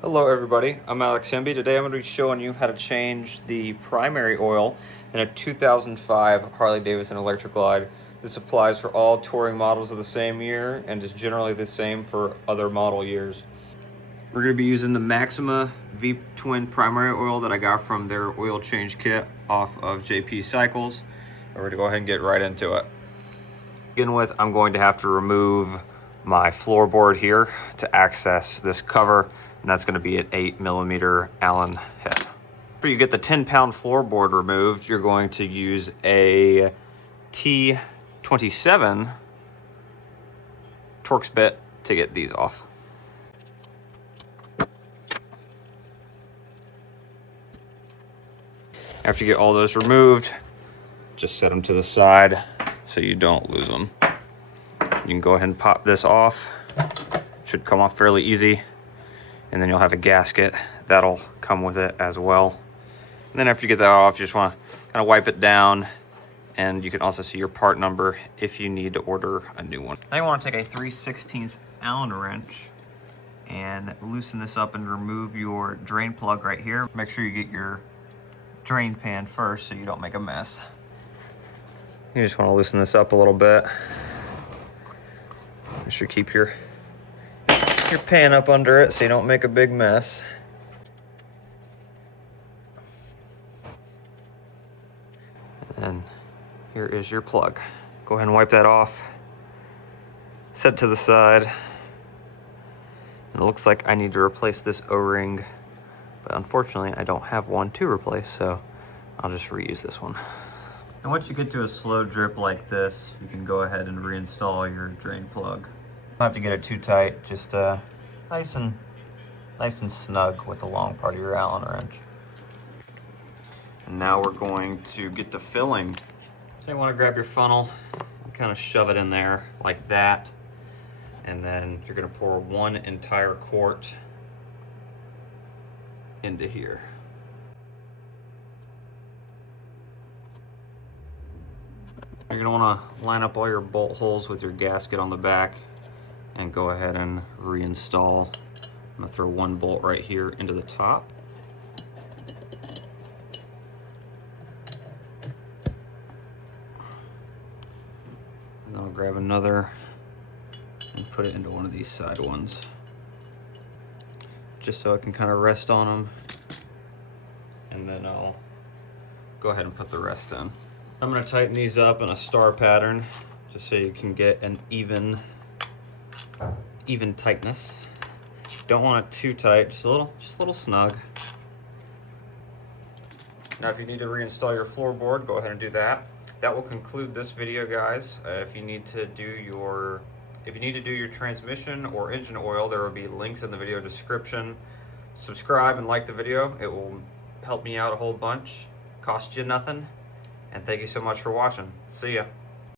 Hello everybody, I'm Alex Hemby. Today I'm going to be showing you how to change the primary oil in a 2005 Harley-Davidson Electra Glide. This applies for all touring models of the same year and is generally the same for other model years. We're going to be using the Maxima V-Twin primary oil that I got from their oil change kit off of JP Cycles. We're going to go ahead and get right into it. To begin with, I'm going to have to remove my floorboard here to access this cover, and that's going to be an 8mm Allen head. After you get the 10-pound floorboard removed, you're going to use a T27 Torx bit to get these off. After you get all those removed, just set them to the side so you don't lose them. You can go ahead and pop this off. Should come off fairly easy. And then you'll have a gasket that'll come with it as well. And then after you get that off, you just want to kind of wipe it down, and you can also see your part number if you need to order a new one. Now you want to take a 3/16 Allen wrench and loosen this up and remove your drain plug right here. Make sure you get your drain pan first so you don't make a mess. You just want to loosen this up a little bit. Make sure you keep your pan up under it so you don't make a big mess. And here is your plug. Go ahead and wipe that off. Set it to the side. And it looks like I need to replace this O-ring, but unfortunately I don't have one to replace, so I'll just reuse this one. And once you get to a slow drip like this, you can go ahead and reinstall your drain plug. Don't have to get it too tight, just nice and snug with the long part of your Allen wrench. And now we're going to get to filling. So you want to grab your funnel and kind of shove it in there like that, and then you're going to pour 1 entire quart into here. You're going to want to line up all your bolt holes with your gasket on the back and go ahead and reinstall. I'm going to throw 1 bolt right here into the top. And then I'll grab another and put it into one of these side ones, just so I can kind of rest on them. And then I'll go ahead and put the rest in. I'm going to tighten these up in a star pattern just so you can get an even tightness. Don't want it too tight, just a little snug. Now if you need to reinstall your floorboard, go ahead and do that. That will conclude this video, guys. If you need to do your transmission or engine oil, there will be links in the video description. Subscribe and like the video. It will help me out a whole bunch. Cost you nothing. And thank you so much for watching. See ya.